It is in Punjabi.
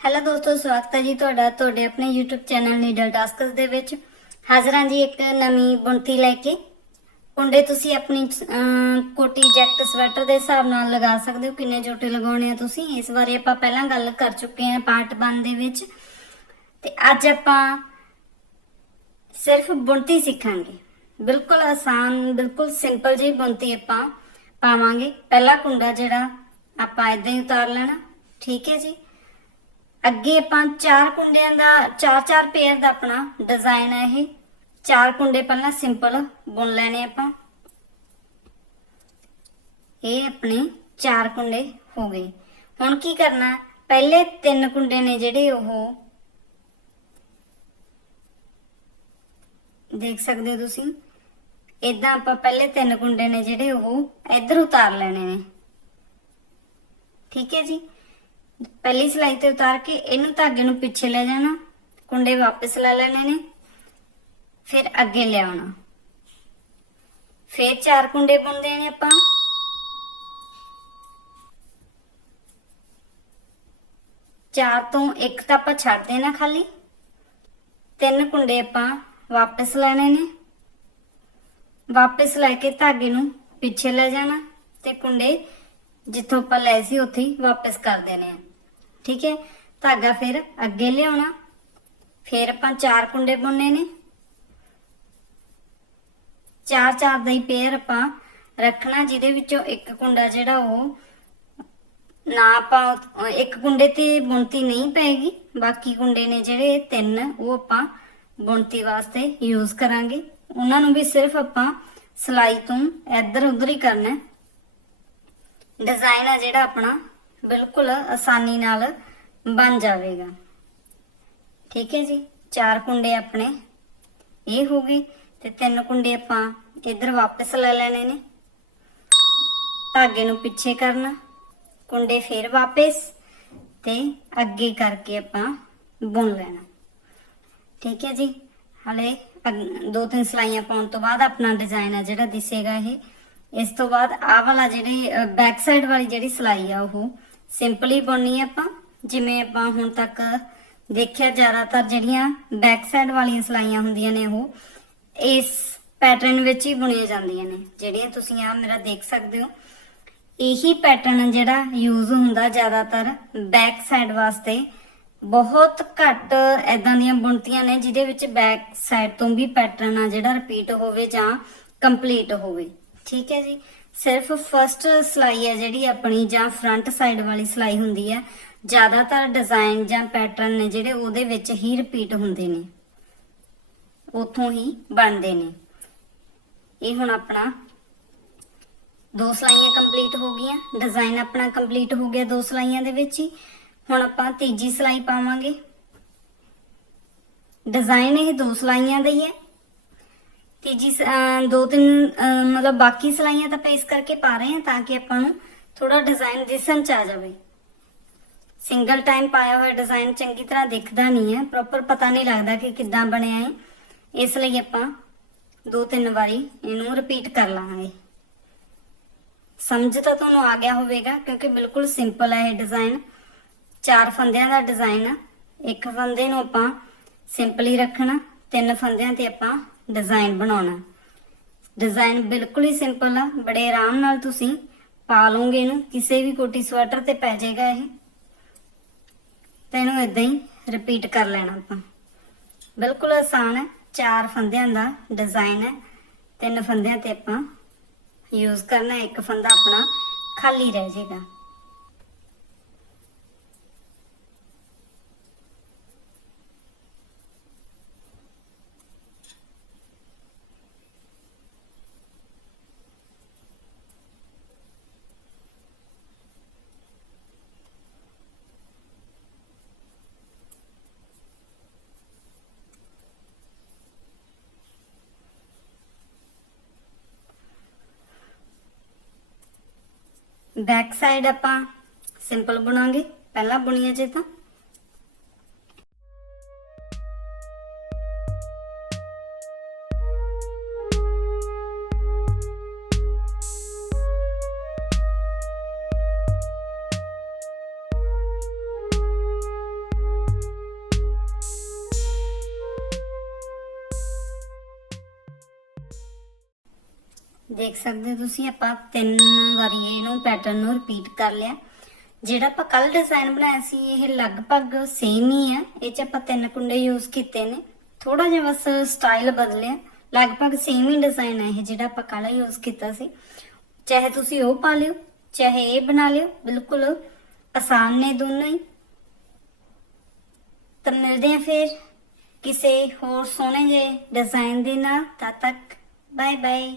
ਹੈਲੋ ਦੋਸਤੋ, ਸਵਾਗਤ ਹੈ ਜੀ ਤੁਹਾਡਾ, ਤੁਹਾਡੇ ਆਪਣੇ YouTube ਚੈਨਲ ਨੀਡਲ ਟਾਸਕਸ ਦੇ ਵਿੱਚ। ਹਾਜ਼ਰ ਹਾਂ ਜੀ ਇੱਕ ਨਵੀਂ ਬੁਣਤੀ ਲੈ ਕੇ। ਕੁੰਡੇ ਤੁਸੀਂ ਆਪਣੀ ਕੋਟੀ ਜੈਕਟ, ਸਵੈਟਰ ਦੇ ਹਿਸਾਬ ਨਾਲ ਲਗਾ ਸਕਦੇ ਹੋ। ਕਿੰਨੇ ਜੋਟੇ ਲਗਾਉਣੇ ਆ ਤੁਸੀਂ? ਇਸ ਬਾਰੇ ਆਪਾਂ ਪਹਿਲਾਂ ਗੱਲ ਕਰ ਚੁੱਕੇ ਹਾਂ ਪਾਰਟ 1 ਦੇ ਵਿੱਚ। ਤੇ ਅੱਜ ਆਪਾਂ ਸਿਰਫ ਬੁਣਤੀ ਸਿੱਖਾਂਗੇ। ਬਿਲਕੁਲ ਆਸਾਨ, ਬਿਲਕੁਲ ਸਿੰਪਲ ਜਿਹੀ ਬੁਣਤੀ ਆਪਾਂ ਪਾਵਾਂਗੇ। ਪਹਿਲਾ ਕੁੰਡਾ ਜਿਹੜਾ ਆਪਾਂ ਇਦਾਂ ਹੀ ਉਤਾਰ ਲੈਣਾ। ਠੀਕ ਹੈ ਜੀ? ਅੱਗੇ ਆਪਾਂ ਚਾਰ ਕੁੰਡਿਆਂ ਦਾ, ਚਾਰ ਚਾਰ ਪੇਅਰ ਦਾ ਆਪਣਾ ਡਿਜ਼ਾਈਨ ਹੈ ਇਹ। ਚਾਰ ਕੁੰਡੇ ਪਹਿਲਾਂ ਸਿੰਪਲ ਬੁਣ ਲੈਣੇ ਆਪਾਂ। ਇਹ ਆਪਣੇ ਚਾਰ ਕੁੰਡੇ ਹੋ ਗਏ। ਹੁਣ ਕੀ ਕਰਨਾ? ਪਹਿਲੇ ਤਿੰਨ ਕੁੰਡੇ ਨੇ ਜਿਹੜੇ ਉਹ ਦੇਖ ਸਕਦੇ ਹੋ ਤੁਸੀਂ। ਇਦਾਂ ਆਪਾਂ ਪਹਿਲੇ ਤਿੰਨ ਕੁੰਡੇ ਨੇ ਜਿਹੜੇ ਉਹ ਇੱਧਰ ਉਤਾਰ ਲੈਣੇ ਨੇ। ਠੀਕ ਹੈ ਜੀ? ਪਹਿਲੀ ਸਲਾਈ ਤੇ ਉਤਾਰ ਕੇ ਇਹਨੂੰ ਧਾਗੇ ਨੂੰ ਪਿੱਛੇ ਲੈ ਜਾਣਾ, ਕੁੰਡੇ ਵਾਪਸ ਲੈ ਲੈਣੇ ਨੇ, ਫਿਰ ਅੱਗੇ ਲਿਆਉਣਾ ਫਿਰ ਚਾਰ ਕੁੰਡੇ ਬੁਣਦੇ ਨੇ ਆਪਾਂ। ਚਾਰ ਤੋਂ ਇੱਕ ਤਾਂ ਆਪਾਂ ਛੱਡ ਦੇਣਾ ਖਾਲੀ। ਤਿੰਨ ਕੁੰਡੇ ਆਪਾਂ ਵਾਪਸ ਲੈਣੇ ਨੇ। ਵਾਪਸ ਲੈ ਕੇ ਧਾਗੇ ਨੂੰ ਪਿੱਛੇ ਲੈ ਜਾਣਾ ਤੇ ਕੁੰਡੇ ਜਿੱਥੋਂ ਆਪਾਂ ਲਏ ਸੀ ਉੱਥੇ ਹੀ ਵਾਪਸ ਕਰ ਦੇਣੇ ਆ। ਠੀਕ ਹੈ? ਧਾਗਾ ਫਿਰ ਅੱਗੇ ਲਿਆਉਣਾ। ਫਿਰ ਆਪਾਂ ਚਾਰ ਕੁੰਡੇ ਬੁਣਨੇ ਨੇ। ਚਾਰ ਚਾਰ ਦਾ ਹੀ ਪੇਅਰ ਆਪਾਂ ਰੱਖਣਾ, ਜਿਹਦੇ ਵਿੱਚੋਂ ਇੱਕ ਕੁੰਡਾ ਜਿਹੜਾ ਉਹ ਨਾ ਆਪਾਂ ਇੱਕ ਕੁੰਡੇ ਤੇ ਬੁਣਤੀ ਨਹੀਂ ਪੈਗੀ ਬਾਕੀ ਕੁੰਡੇ ਨੇ ਜਿਹੜੇ ਤਿੰਨ, ਉਹ ਆਪਾਂ ਬੁਣਤੀ ਵਾਸਤੇ ਯੂਜ਼ ਕਰਾਂਗੇ। ਉਹਨਾਂ ਨੂੰ ਵੀ ਸਿਰਫ ਆਪਾਂ ਸਲਾਈ ਤੋਂ ਇੱਧਰ ਉੱਧਰ ਹੀ ਕਰਨਾ ਡਿਜ਼ਾਈਨ ਆ ਜਿਹੜਾ ਆਪਣਾ ਬਿਲਕੁਲ ਆਸਾਨੀ ਨਾਲ ਬਣ ਜਾਵੇਗਾ। ਠੀਕ ਹੈ ਜੀ, ਚਾਰ ਕੁੰਡੇ ਆਪਣੇ। ਇਹ ਹੋ ਗਏ ਤੇ ਤਿੰਨ ਕੁੰਡੇ ਆਪਾਂ ਇੱਧਰ ਵਾਪਸ ਲੈ ਲੈਣੇ ਨੇ। ਧਾਗੇ ਨੂੰ ਪਿੱਛੇ ਕਰਨਾ, ਕੁੰਡੇ ਫੇਰ ਵਾਪਸ ਤੇ ਅੱਗੇ ਕਰਕੇ ਆਪਾਂ ਬੁਣ ਲੈਣਾ। ਠੀਕ ਹੈ ਜੀ, ਹਲੇ ਅਗ- ਦੋ ਤਿੰਨ ਸਲਾਈਆਂ ਪਾਉਣ ਤੋਂ ਬਾਅਦ ਆਪਣਾ ਡਿਜ਼ਾਈਨ ਆ ਜਿਹੜਾ ਦਿਸੇਗਾ ਇਹ। ਇਸ ਤੋਂ ਬਾਅਦ ਆਹ ਵਾਲਾ ਜਿਹੜੀ ਬੈਕ ਸਾਈਡ ਵਾਲੀ ਜਿਹੜੀ ਸਲਾਈ ਆ ਉਹ ਸਿੰਪਲੀ ਬੁਣਨੀ ਆ ਆਪਾਂ। ਜਿਵੇਂ ਆਪਾਂ ਹੁਣ ਤੱਕ ਦੇਖਿਆ ਜ਼ਿਆਦਾਤਰ ਜਿਹੜੀਆਂ ਬੈਕ ਸਾਈਡ ਵਾਲੀਆਂ ਸਲਾਈਆਂ ਹੁੰਦੀਆਂ ਨੇ ਉਹ, ਇਸ ਪੈਟਰਨ ਵਿੱਚ ਹੀ ਬੁਣੀਆਂ ਜਾਂਦੀਆਂ ਨੇ। ਜਿਹੜੀਆਂ ਤੁਸੀਂ ਆ ਮੇਰਾ ਦੇਖ ਸਕਦੇ ਹੋ। ਇਹੀ ਪੈਟਰਨ ਜਿਹੜਾ ਯੂਜ਼ ਹੁੰਦਾ ਜ਼ਿਆਦਾਤਰ ਬੈਕ ਸਾਈਡ ਵਾਸਤੇ। ਬਹੁਤ ਘੱਟ ਐਦਾਂ ਦੀਆਂ ਬੁਣਤੀਆਂ ਨੇ ਜਿਹਦੇ ਵਿੱਚ ਬੈਕ ਸਾਈਡ ਤੋਂ ਵੀ ਪੈਟਰਨ ਆ ਜਿਹੜਾ ਰਿਪੀਟ ਹੋਵੇ ਜਾਂ ਕੰਪਲੀਟ ਹੋਵੇ। ਠੀਕ ਹੈ ਜੀ? ਸਿਰਫ ਫਰਸਟ ਸਲਾਈ ਹੈ ਜਿਹੜੀ ਆਪਣੀ ਜਾਂ ਫਰੰਟ ਸਾਈਡ ਵਾਲੀ ਸਲਾਈ ਹੁੰਦੀ ਹੈ। ਜ਼ਿਆਦਾਤਰ ਡਿਜ਼ਾਈਨ ਜਾਂ ਪੈਟਰਨ ਨੇ ਜਿਹੜੇ ਉਹਦੇ ਵਿੱਚ ਹੀ ਰਿਪੀਟ ਹੁੰਦੇ ਨੇ। ਉਥੋਂ ਹੀ ਬਣਦੇ ਨੇ। ਇਹ ਹੁਣ ਆਪਣਾ ਦੋ ਸਲਾਈਆਂ ਕੰਪਲੀਟ ਹੋ ਗਈਆਂ। ਡਿਜ਼ਾਈਨ ਆਪਣਾ ਕੰਪਲੀਟ ਹੋ ਗਿਆ ਦੋ ਸਲਾਈਆਂ ਦੇ ਵਿੱਚ ਹੀ। ਹੁਣ ਆਪਾਂ ਤੀਜੀ ਸਲਾਈ ਪਾਵਾਂਗੇ। ਡਿਜ਼ਾਈਨ ਇਹ ਦੋ ਸਲਾਈਆਂ ਦਾ ਹੀ ਹੈ। ਤੀਜੀ ਸ- ਦੋ ਤਿੰਨ ਮਤਲਬ ਬਾਕੀ ਸਲਾਈਆਂ ਤਾਂ ਆਪਾਂ ਇਸ ਕਰਕੇ ਪਾ ਰਹੇ ਹਾਂ ਤਾਂ ਕਿ ਆਪਾਂ ਨੂੰ ਥੋੜਾ ਡਿਜ਼ਾਈਨ ਦਿਸਣ ਚ ਆ ਜਾਵੇ। ਸਿੰਗਲ ਟਾਈਮ ਪਾਇਆ ਹੋਇਆ ਡਿਜ਼ਾਈਨ ਚੰਗੀ ਤਰ੍ਹਾਂ ਦਿਖਦਾ ਨਹੀਂ ਹੈ। ਪ੍ਰੋਪਰ ਪਤਾ ਨਹੀਂ ਲੱਗਦਾ ਕਿ ਕਿੱਦਾਂ ਬਣਿਆ ਹੈ। ਇਸ ਲਈ ਆਪਾਂ ਦੋ ਤਿੰਨ ਵਾਰੀ ਇਹਨੂੰ ਰਿਪੀਟ ਕਰ ਲਾਂਗੇ। ਸਮਝ ਤਾਂ ਤੁਹਾਨੂੰ ਆ ਗਿਆ ਹੋਵੇਗਾ ਕਿਉਂਕਿ ਬਿਲਕੁਲ ਸਿੰਪਲ ਹੈ ਇਹ ਡਿਜ਼ਾਈਨ ਚਾਰ ਫੰਦਿਆਂ ਦਾ ਡਿਜ਼ਾਈਨ ਆ ਇੱਕ ਫੰਦੇ ਨੂੰ ਆਪਾਂ ਸਿੰਪਲੀ ਰੱਖਣਾ, ਤਿੰਨ ਫੰਦਿਆਂ ਤੇ ਆਪਾਂ ਡਿਜ਼ਾਈਨ ਬਣਾਉਣਾ। ਡਿਜ਼ਾਈਨ ਬਿਲਕੁਲ ਹੀ ਸਿੰਪਲ ਆ, ਬੜੇ ਆਰਾਮ ਨਾਲ ਤੁਸੀਂ ਪਾ ਲਓਗੇ ਇਹਨੂੰ, ਕਿਸੇ ਵੀ ਕੋਟੀ ਸਵੈਟਰ ਤੇ ਪੈ ਜਾਏਗਾ ਇਹ। ਤੇ ਇਹਨੂੰ ਇਦਾਂ ਹੀ ਰਿਪੀਟ ਕਰ ਲੈਣਾ ਆਪਾਂ। ਬਿਲਕੁਲ ਆਸਾਨ ਹੈ, ਚਾਰ ਫੰਦਿਆਂ ਦਾ ਡਿਜ਼ਾਈਨ ਹੈ। ਤਿੰਨ ਫੰਦਿਆਂ ਤੇ ਆਪਾਂ ਯੂਜ਼ ਕਰਨਾ, ਇੱਕ ਫੰਦਾ ਆਪਣਾ ਖਾਲੀ ਰਹਿ ਜਾਏਗਾ। ਬੈਕ ਸਾਈਡ ਆਪਾਂ ਸਿੰਪਲ ਬੁਣਾਂਗੇ। ਪਹਿਲਾਂ ਬੁਣੀਆਂ ਜੇ ਤਾਂ। ਦੇਖ ਸਕਦੇ ਹੋ ਤੁਸੀਂ, ਆਪਾਂ ਤਿੰਨ ਵਾਰੀ ਇਹਨੂੰ ਪੈਟਰਨ ਨੂੰ ਰਿਪੀਟ ਕਰ ਲਿਆ। ਜਿਹੜਾ ਆਪਾਂ ਕੱਲ ਡਿਜ਼ਾਈਨ ਬਣਾਇਆ ਸੀ, ਇਹ ਲਗਭਗ ਸੇਮ ਹੀ ਆ। ਇਹ ਚ ਆਪਾਂ ਤਿੰਨ ਕੁੰਡੇ ਯੂਜ਼ ਕੀਤੇ ਨੇ। ਥੋੜਾ ਜਿਹਾ ਬਸ ਸਟਾਈਲ ਬਦਲਿਆ। ਲਗਭਗ ਸੇਮ ਹੀ ਡਿਜ਼ਾਈਨ ਹੈ ਇਹ ਜਿਹੜਾ ਆਪਾਂ ਕੱਲ ਯੂਜ਼ ਕੀਤਾ ਸੀ। ਚਾਹੇ ਤੁਸੀਂ ਉਹ ਪਾ ਲਿਓ, ਚਾਹੇ ਇਹ ਬਣਾ ਲਿਓ, ਬਿਲਕੁਲ ਆਸਾਨ ਨੇ ਦੋਨੋਂ ਹੀ। ਤਾਂ ਮਿਲਦੇ ਆ ਫਿਰ ਕਿਸੇ ਹੋਰ ਸੋਹਣੇ ਜਿਹੇ ਡਿਜ਼ਾਈਨ ਦੇ ਨਾਲ। ਤਦ ਤੱਕ ਬਾਏ ਬਾਏ